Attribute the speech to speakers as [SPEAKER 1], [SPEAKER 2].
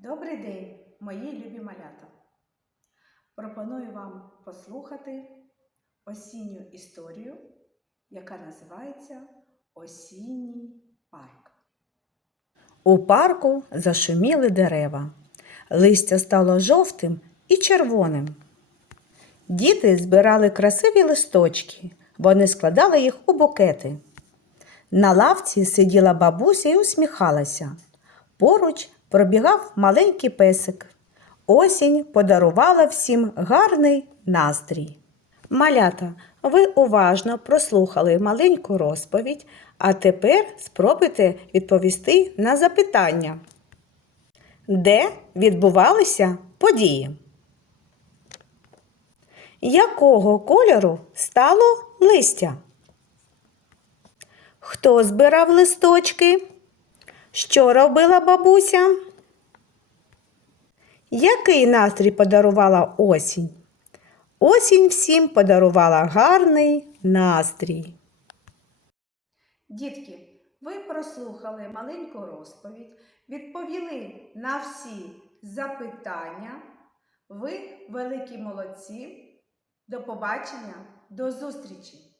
[SPEAKER 1] Добрий день, мої любі малята! Пропоную вам послухати осінню історію, яка називається Осінній парк. У парку зашуміли дерева. Листя стало жовтим і червоним. Діти збирали красиві листочки, вони складали їх у букети. На лавці сиділа бабуся і усміхалася. Поруч пробігав маленький песик. Осінь подарувала всім гарний настрій. Малята, ви уважно прослухали маленьку розповідь, а тепер спробуйте відповісти на запитання. Де відбувалися події? Якого кольору стало листя? Хто збирав листочки? Що робила бабуся? Який настрій подарувала осінь? Осінь всім подарувала гарний настрій. Дітки, ви прослухали маленьку розповідь, відповіли на всі запитання. Ви великі молодці. До побачення, до зустрічі!